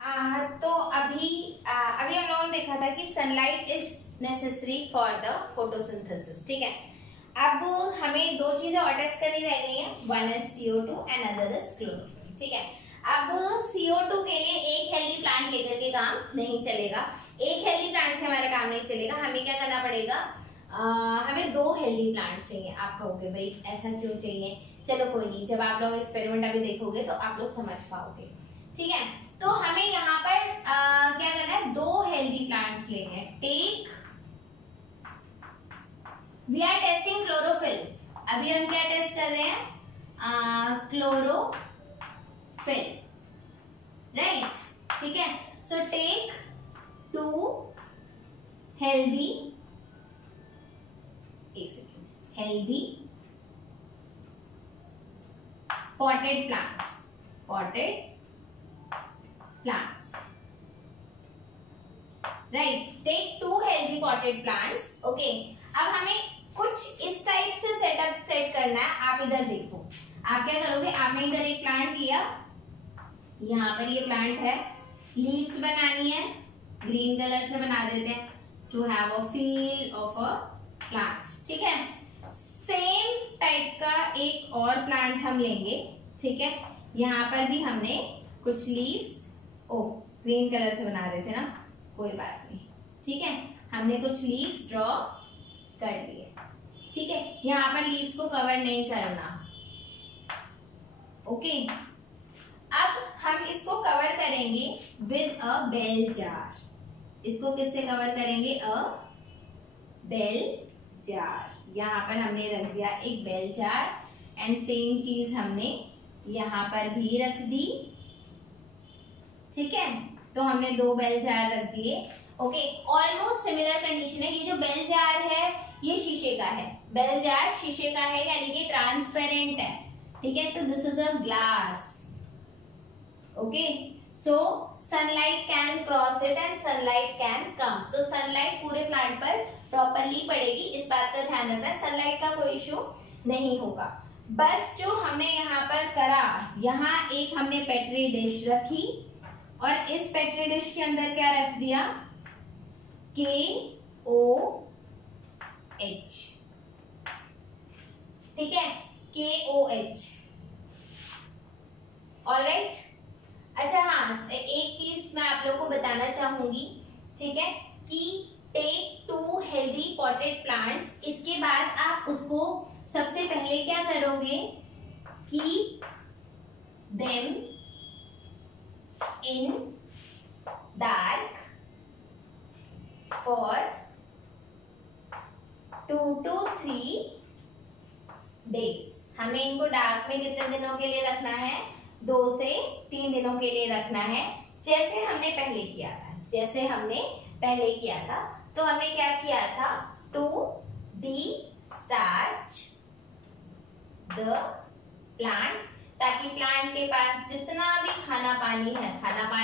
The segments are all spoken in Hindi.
तो अभी हम लोगों ने देखा था कि sunlight is necessary for the photosynthesis. ठीक है, अब हमें दो चीजें और टेस्ट करनी रह गई हैं, one is CO2 and other is chlorophyll. ठीक है, अब CO2 के लिए एक हेल्दी प्लांट लेकर के काम नहीं चलेगा, एक हेल्दी प्लांट से हमारा काम नहीं चलेगा। हमें क्या करना पड़ेगा, हमें दो हेल्दी प्लांट्स चाहिए। आप कहोगे भाई ऐसा क्यों चाहिए, चलो कोई नहीं, जब आप लोग एक्सपेरिमेंट अभी देखोगे तो आप लोग समझ पाओगे। ठीक है, तो हमें यहाँ पर क्या करना है, दो हेल्दी प्लांट्स लेने हैं। Take, we are testing chlorophyll. अभी हम क्या टेस्ट कर रहे हैं, क्लोरोफिल, राइट। ठीक है, so take two healthy, healthy potted plants, right, take two healthy potted plants. Okay, अब हमें कुछ इस टाइप से सेट करना है। आप इधर देखो, आप क्या करोगे, आपने इधर एक प्लांट लिया, यहाँ पर ये प्लांट है, लीव्स बनानी है, ग्रीन कलर से बना देते हैं, to have a feel of a plant. ठीक है, सेम टाइप का एक और प्लांट हम लेंगे। ठीक है, यहाँ पर भी हमने कुछ लीव्स, ग्रीन कलर से बना रहे थे ना, कोई बात नहीं। ठीक है, हमने कुछ लीव्स ड्रॉ कर लिए। ठीक है, यहाँ पर लीव्स को कवर नहीं करना। ओके, अब हम इसको कवर करेंगे विद अ बेल जार। इसको किससे कवर करेंगे, अ बेल जार। यहाँ पर हमने रख दिया एक बेल जार, एंड सेम चीज हमने यहाँ पर भी रख दी। ठीक है, तो हमने दो बेल जार रख दिए। ओके, ऑलमोस्ट सिमिलर कंडीशन है। ये जो बेल जार है ये शीशे का है, बेल जार शीशे का है, यानी कि ट्रांसपेरेंट है। ठीक है, तो this is a glass. Okay, so sunlight can cross it and sunlight can come. तो सनलाइट पूरे प्लांट पर प्रॉपरली पड़ेगी, इस बात का ध्यान रखना है, सनलाइट का कोई इशू नहीं होगा। बस जो हमने यहाँ पर करा, यहाँ एक हमने पेट्री डिश रखी और इस पेट्री डिश के अंदर क्या रख दिया, KOH। ठीक है, KOH, ऑलराइट। अच्छा हाँ, एक चीज मैं आप लोगों को बताना चाहूंगी। ठीक है, कि take two healthy potted plants, इसके बाद आप उसको सबसे पहले क्या करोगे, keep them in dark for 2 to 3 days। हमें इनको डार्क में कितने दिनों के लिए रखना है, 2 से 3 दिनों के लिए रखना है, जैसे हमने पहले किया था। तो हमने क्या किया था, टू डी-स्टार्च द प्लांट, ताकि प्लांट के पास जितना भी खाना पानी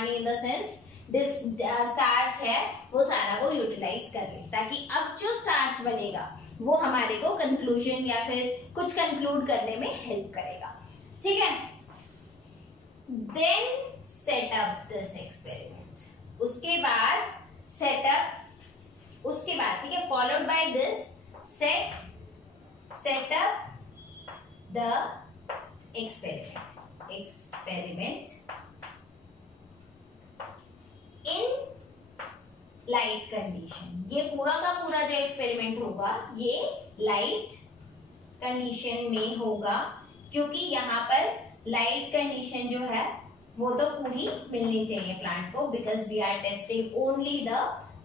इन द सेंस स्टार्च है, वो सारा को यूटिलाइज कर ले, ताकि अब जो स्टार्च बनेगा वो हमारे को कंक्लूजन या फिर कुछ कंक्लूड करने में हेल्प करेगा। ठीक है, then set up this experiment. उसके बाद ठीक है, followed by this set up the experiment in light condition. ये पूरा का पूरा जो एक्सपेरिमेंट होगा ये लाइट कंडीशन में होगा, क्योंकि यहाँ पर लाइट कंडीशन जो है वो तो पूरी मिलनी चाहिए प्लांट को, because we are testing only the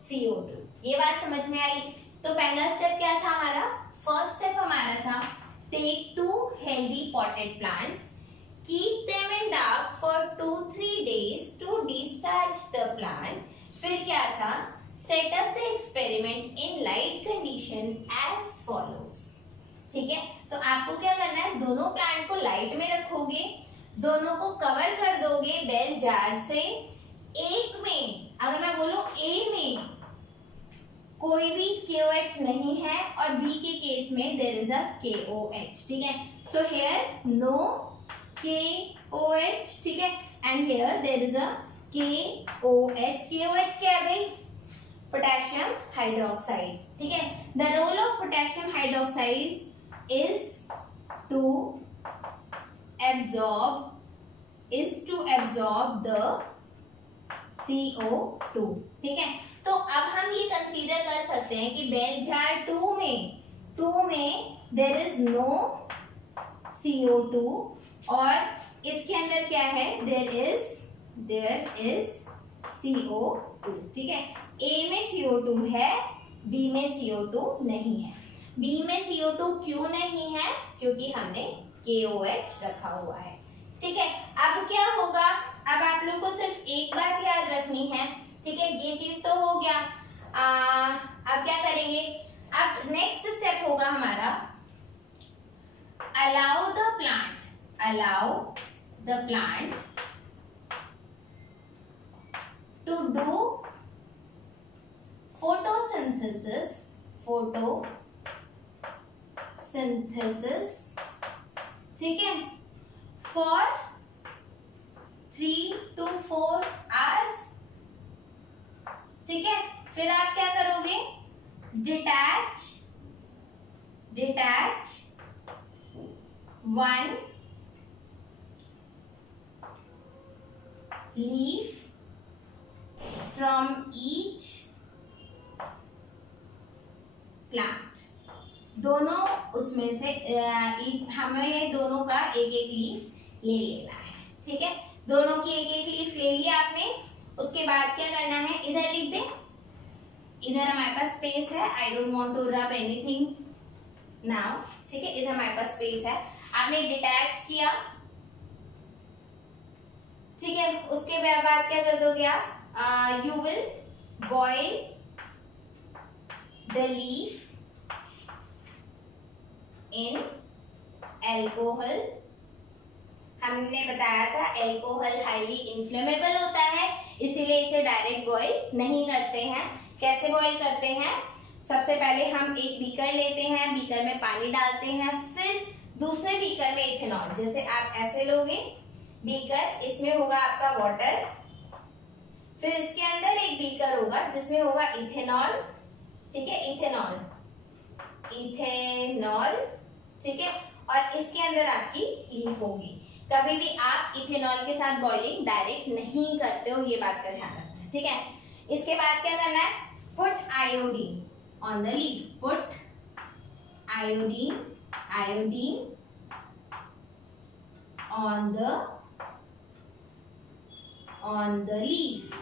CO2। ये बात समझ में आई। तो पहला स्टेप क्या था हमारा, फर्स्ट स्टेप हमारा था take two healthy potted plants, keep them in dark for 2-3 days to discharge the plant. फिर क्या था, set up the experiment in light condition as follows. ठीक है, तो आपको क्या करना है, दोनों प्लांट को लाइट में रखोगे, दोनों को कवर कर दोगे बेल जार से। एक में, अगर मैं बोलूं ए में कोई भी KOH नहीं है और B के केस में देयर इज अ KOH। ठीक है, सो हियर नो KOH। ठीक है, and here there is a KOH, KOH क्या है भाई? पोटेशियम हाइड्रोक्साइड, ठीक है। The role of potassium hydroxide is to absorb the CO2, ठीक है। तो अब हम ये कंसीडर कर सकते हैं कि बेल जार 2 में देयर इज नो CO2 और इसके अंदर क्या है? देयर इज CO2, ठीक है। A में CO2 है, B में CO2 नहीं है। B में CO2 क्यों नहीं है? क्योंकि हमने KOH रखा हुआ है, ठीक है। अब क्या होगा? अब आप लोग को सिर्फ एक बात याद रखनी है, ठीक है। ये चीज तो हो गया। अब क्या करेंगे? अब नेक्स्ट स्टेप होगा हमारा allow the plant to do photosynthesis, ठीक है, for 3 to 4 hours, ठीक है। फिर आप क्या करोगे? Detach one leaf from each plant, दोनों उसमें से हमें दोनों का एक एक लीफ ले लेना है, ठीक है। दोनों की एक एक लीफ ले लिया आपने। उसके बाद क्या करना है? इधर लिख दे, इधर हमारे पास स्पेस है। I don't want to rub anything now, ठीक है। इधर हमारे पास स्पेस है। आपने डिटैच किया, ठीक है। उसके बाद क्या कर दोगे आप? You will boil the leaf in alcohol. हमने बताया था एल्कोहल हाईली इन्फ्लेमेबल होता है, इसीलिए इसे डायरेक्ट बॉईल नहीं करते हैं। कैसे बॉईल करते हैं? सबसे पहले हम एक बीकर लेते हैं, बीकर में पानी डालते हैं, फिर दूसरे बीकर में इथेनॉल। जैसे आप ऐसे लोगे बीकर, इसमें होगा आपका वाटर, फिर इसके अंदर एक बीकर होगा जिसमें होगा इथेनॉल, ठीक है। इथेनॉल, ठीक है। और इसके अंदर आपकी लीफ होगी। कभी भी आप इथेनॉल के साथ बॉइलिंग डायरेक्ट नहीं करते हो, ये बात का ध्यान रखना, ठीक है। इसके बाद क्या करना है? Put iodine on the leaf, put iodine on the leaf,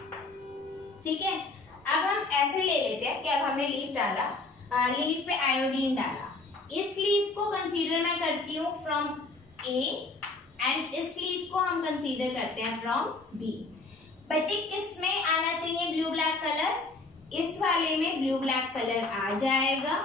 ठीक है। अब हम ऐसे ले लेते हैं कि अब हमने लीफ डाला, लीफ पे आयोडीन डाला। इस लीफ को कंसीडर मैं करती हूँ फ्रॉम ए एंड इस लीफ को हम कंसीडर करते हैं फ्रॉम बी। बच्चे किस में आना चाहिए ब्लू ब्लैक कलर? इस वाले में ब्लू ब्लैक कलर आ जाएगा।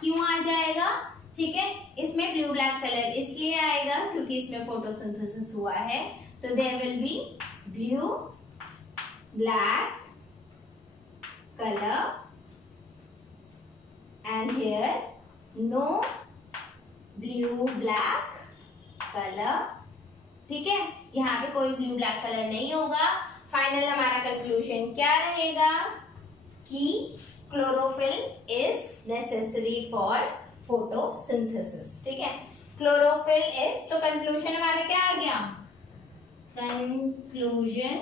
क्यों आ जाएगा? ठीक है, इसमें ब्लू ब्लैक कलर इसलिए आएगा क्योंकि इसमें फोटोसिंथेसिस हुआ है, तो there will be blue black colour and here no blue black colour, ठीक है। यहाँ पे कोई ब्लू ब्लैक कलर नहीं होगा। फाइनल हमारा कंक्लूजन क्या रहेगा कि chlorophyll is necessary for photosynthesis, ठीक है। क्लोरोफिल इज, तो कंक्लूजन हमारा क्या आ गया? कंक्लूजन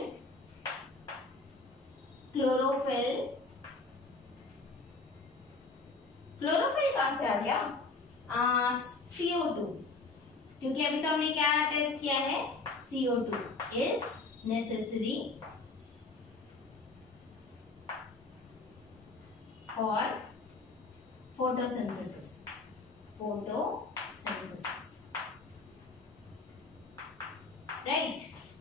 क्लोरोफिल कहां से आ गया? CO2, क्योंकि अभी तो हमने क्या टेस्ट किया है? CO2 is necessary for photosynthesis, right,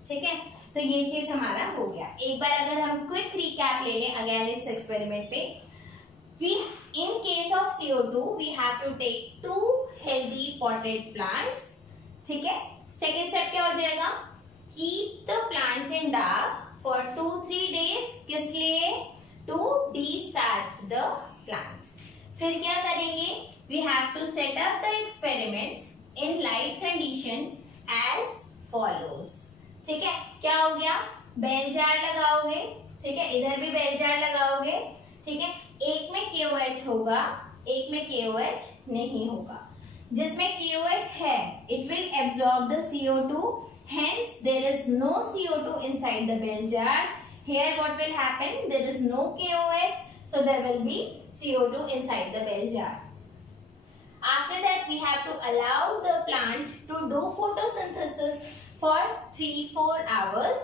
ठीक है। तो ये चीज हमारा हो गया। एक बार अगर हम क्विक रिकैप ले लें अगेन इस एक्सपेरिमेंट पे, in case of CO2 we have to take 2 healthy potted plants, ठीक है। सेकेंड स्टेप क्या हो जाएगा? Keep the plants in dark for 2-3 days, किस लिए? To destarch the plant. फिर क्या करेंगे? We have to set up the experiment in light condition as follows, ठीक है, क्या हो गया, बेल जार लगाओगे, ठीक है, इधर भी बेल जार लगाओगे, ठीक है, एक में KOH होगा, एक में KOH नहीं होगा। जिसमें KOH है it will absorb the CO2, hence there is no CO2 inside the bell jar. Here what will happen, there is no KOH, so there will be CO2 inside the bell jar. After that we have to allow the plant to do photosynthesis for 3-4 hours.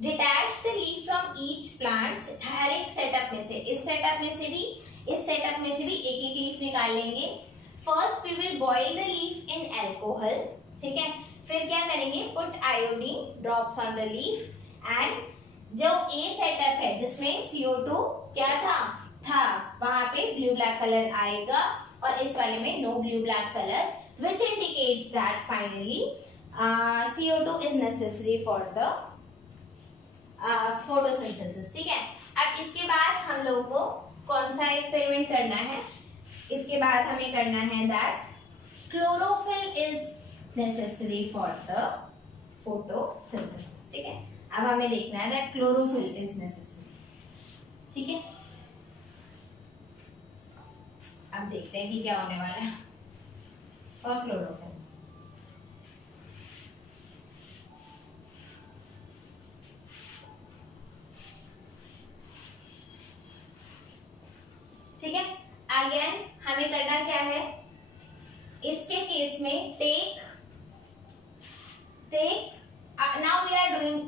Detach the leaf from each plant. हर एक सेटअप में से, इस सेटअप में से भी, इस सेटअप में से भी एक एक लीफ निकाल लेंगे। First we will boil the leaf in alcohol, ठीक है, फिर क्या करेंगे, put iodine drops on the leaf and जो ए सेटअप है जिसमें CO2 क्या था वहां पे ब्लू ब्लैक कलर आएगा और इस वाले में no blue black colour, which indicates that finally CO2 is necessary for the photosynthesis, ठीक है। अब इसके बाद हम लोगों को कौन सा एक्सपेरिमेंट करना है, इसके बाद हमें करना है that chlorophyll is necessary for the photosynthesis, ठीक है। अब हमें देखना है दैट क्लोरोफिल इज नेसेसरी, ठीक है। अब देखते हैं कि क्या होने वाला है फॉर क्लोरोफिल। ठीक है, अगेन हमें करना क्या है, इसके केस में take now we are doing,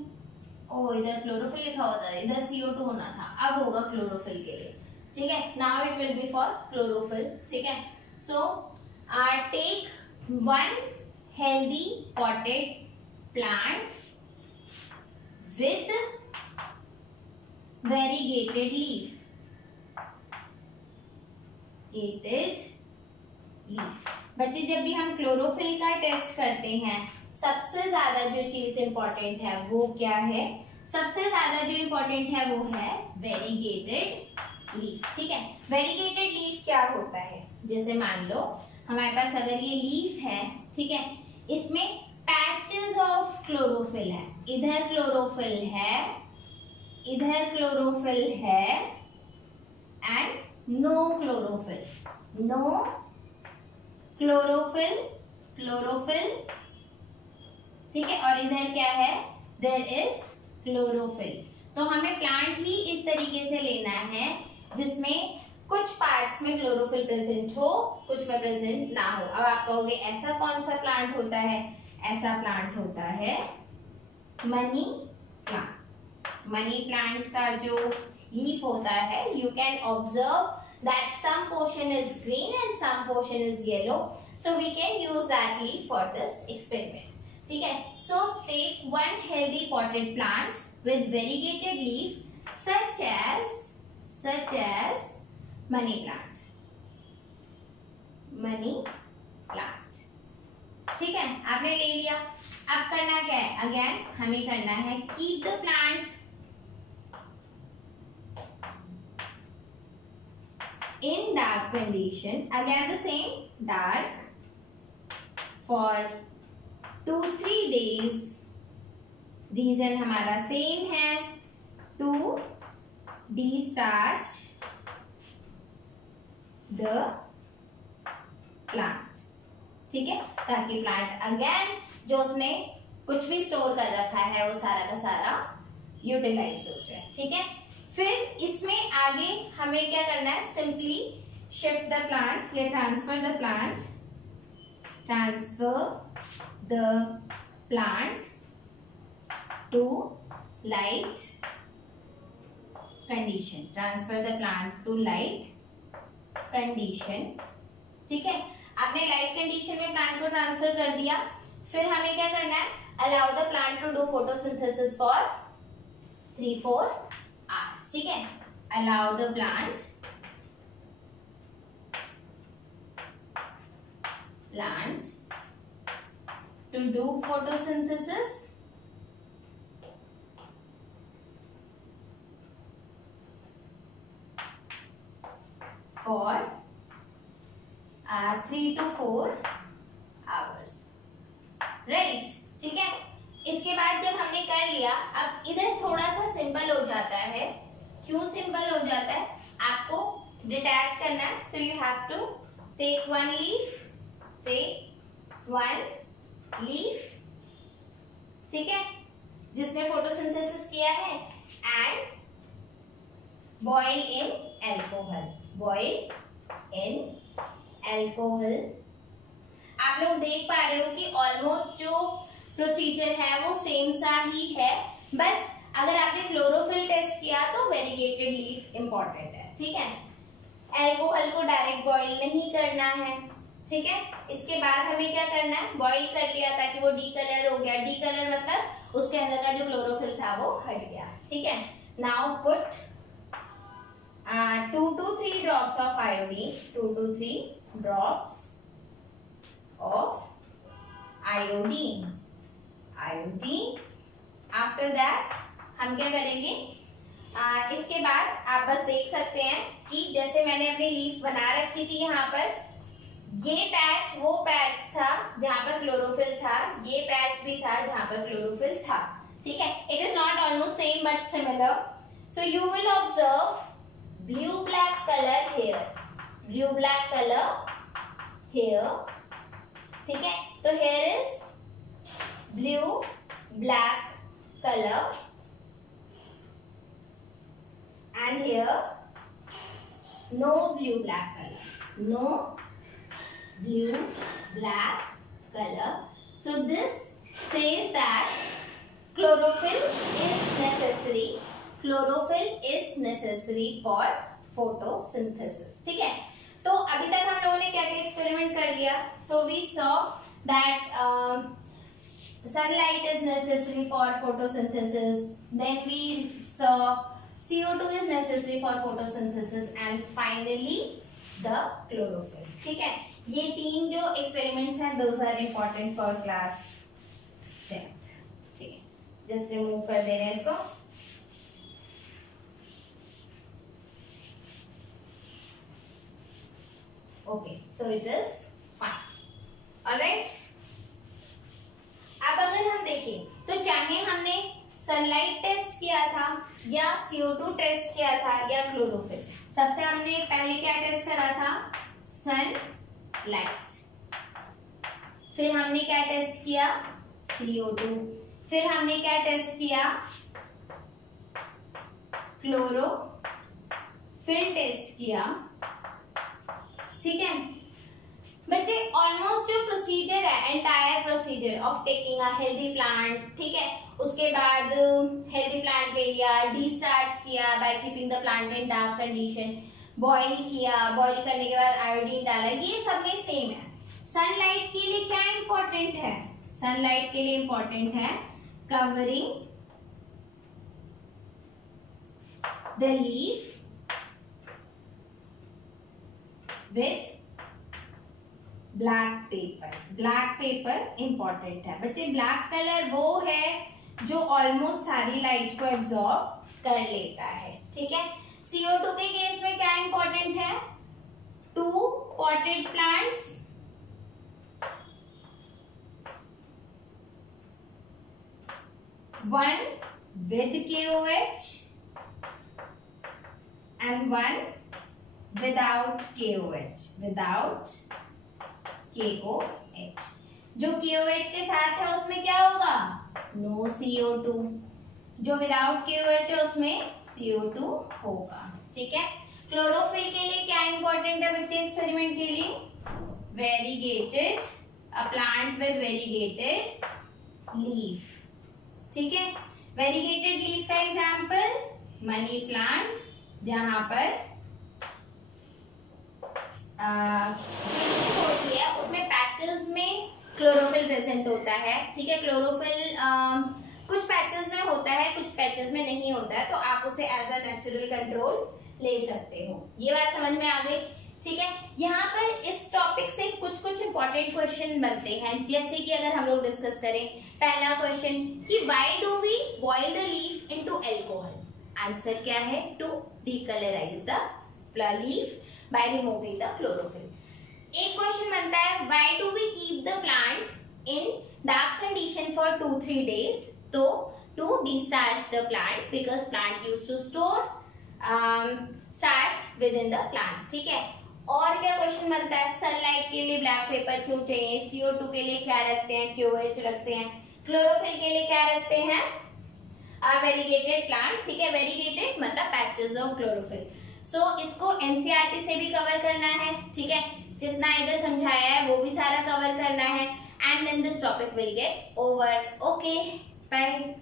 ओ इधर क्लोरोफिल लिखा हुआ था, इधर CO2 होना था, अब होगा क्लोरोफिल के लिए, ठीक है। Now it will be for chlorophyll, ठीक है। So take 1 healthy potted plant with variegated leaf, बच्चे जब भी हम क्लोरोफिल का टेस्ट करते हैं सबसे ज्यादा जो चीज इंपॉर्टेंट है वो क्या है, सबसे ज्यादा जो इंपॉर्टेंट है वो है वेरीगेटेड लीफ, ठीक है। वेरीगेटेड लीफ क्या होता है, जैसे मान लो हमारे पास अगर ये लीफ है, ठीक है, इसमें पैचेस ऑफ क्लोरोफिल है, इधर क्लोरोफिल है, इधर क्लोरोफिल है and no chlorophyll, no chlorophyll, chlorophyll, ठीक है, और इधर क्या है, देयर इज क्लोरोफिल। तो हमें प्लांट ही इस तरीके से लेना है जिसमें कुछ पार्ट्स में क्लोरोफिल प्रेजेंट हो, कुछ में प्रेजेंट ना हो। अब आप कहोगे ऐसा कौन सा प्लांट होता है, ऐसा प्लांट होता है मनी प्लांट। मनी प्लांट का जो लीफ होता है, you can observe that some portion is green and some portion is yellow, so we can use that leaf for this experiment, ठीक है। So take 1 healthy potted plant with variegated leaf such as money plant, ठीक है, आपने ले लिया। अब करना क्या है, अगेन हमें करना है keep the plant in dark condition, again the same, dark for 2-3 days, reason हमारा सेम है, to de-starch the plant, ठीक है, ताकि प्लांट अगेन जो उसने कुछ भी स्टोर कर रखा है वो सारा का सारा यूटिलाइज हो जाए, ठीक है। फिर इसमें आगे हमें क्या करना है, सिंपली शिफ्ट द प्लांट या transfer the plant, to light condition, transfer the plant to light condition, ठीक है। आपने लाइट कंडीशन में प्लांट को ट्रांसफर कर दिया, फिर हमें क्या करना है, allow the plant to do photosynthesis for 3-4 hours, ठीक है। Allow the plant to do photosynthesis for 3 to 4 hours, right, ठीक है। इसके बाद जब हमने कर लिया, अब इधर थोड़ा सा सिंपल हो जाता है। क्यों सिंपल हो जाता है? आपको डिटैच करना है, so you have to take one leaf, ठीक है, जिसने फोटोसिंथेसिस किया है, एंड बॉयल इन एल्कोहल। आप लोग देख पा रहे हो कि ऑलमोस्ट जो प्रोसीजर है वो सेम सा ही है, बस अगर आपने क्लोरोफिल टेस्ट किया तो वेरीगेटेड लीफ इंपॉर्टेंट है, ठीक है। एल्कोहल को डायरेक्ट बॉईल नहीं करना है, ठीक है। इसके बाद हमें क्या करना है, बॉईल कर लिया ताकि वो डी कलर हो गया। डी कलर मतलब उसके अंदर का जो क्लोरोफिल था वो हट गया, ठीक है। Now put 2 to 3 drops of iodine, 2 to 3 drops of iodine. After that हम क्या करेंगे, इसके बाद आप बस देख सकते हैं कि जैसे मैंने अपनी लीफ बना रखी थी, यहाँ पर ये पैच वो पैच था जहां पर क्लोरोफिल था, ये पैच भी था जहां पर क्लोरोफिल था, ठीक है। It is not almost same but similar. So you will observe blue black colour here, ठीक है। तो here is blue black color and here no blue black color, so this says that chlorophyll is necessary for photosynthesis, ठीक है। तो अभी तक हम लोगों ने क्या क्या एक्सपेरिमेंट कर लिया। so we saw that sunlight is necessary for photosynthesis, then we saw CO2 is necessary for photosynthesis, and finally the chlorophyll, ठीक है। ये तीन जो एक्सपेरिमेंट्स हैं those are important for class 10th, ठीक है। जस्ट रिमूव कर दे रहे हैं इसको। Okay, so it is fine, alright. अब अगर हम देखें तो चाहे हमने सनलाइट टेस्ट किया था या CO2 टेस्ट किया था या क्लोरोफिल, सबसे हमने पहले क्या टेस्ट करा था, सनलाइट। फिर हमने क्या टेस्ट किया, CO2। फिर हमने क्या टेस्ट किया, क्लोरोफिल टेस्ट किया, ठीक है बच्चे। ऑलमोस्ट जो प्रोसीजर है, entire procedure of taking a healthy plant, ठीक है, उसके बाद हेल्दी प्लांट ले लिया, डिस्टार्च किया by keeping the plant in dark condition, boil किया, बॉईल करने के बाद आयोडीन डाला, ये सब में सेम है। सनलाइट के लिए क्या इंपॉर्टेंट है, सनलाइट के लिए इंपॉर्टेंट है covering the leaf with black pepper. Black pepper important है बच्चे। ब्लैक कलर वो है जो ऑलमोस्ट सारी लाइट को एब्जॉर्ब कर लेता है, ठीक है। CO2 के केस में क्या इंपॉर्टेंट है, 2 potted plants, one with KOH and one without KOH, जो KOH के साथ है उसमें क्या होगा, नो CO2, जो विदाउट KOH है उसमें CO2 होगा, ठीक है। क्लोरोफिल के लिए क्या इंपॉर्टेंट है बच्चे एक्सपेरिमेंट के लिए, variegated, a plant with variegated leaf, ठीक है। वेरीगेटेड लीफ का एग्जांपल मनी प्लांट, जहां पर होती है उसमें पैचेस में क्लोरोफिल प्रेजेंट होता है, ठीक है। क्लोरोफिल कुछ पैचेस में होता है, कुछ पैचेस में नहीं होता है, तो आप उसे एज अ नेचुरल कंट्रोल ले सकते हो। ये बात समझ में आ गई, ठीक है। यहाँ पर इस टॉपिक से कुछ इंपॉर्टेंट क्वेश्चन बनते हैं, जैसे कि अगर हम लोग डिस्कस करें पहला क्वेश्चन कि why do we boil the leaf into alcohol, answer क्या है, to decolourise the leaf by removing the chlorophyll। एक क्वेश्चन बनता है why do we keep the plant in dark condition for 2-3 days, तो to destarch the plant because plant used to store starch within the plant. ठीक है, और क्या क्वेश्चन बनता है, सनलाइट के लिए ब्लैक पेपर क्यों चाहिए, CO2 के लिए क्या रखते हैं, QOH रखते हैं, क्लोरोफिल के लिए क्या रखते हैं, वेरीगेटेड प्लांट. ठीक है, वेरीगेटेड मतलब पैचेस ऑफ क्लोरोफिल. सो इसको एनसीईआरटी से भी कवर करना है. ठीक है, जितना इधर समझाया है वो भी सारा कवर करना है, and then this topic will get over. Okay, bye.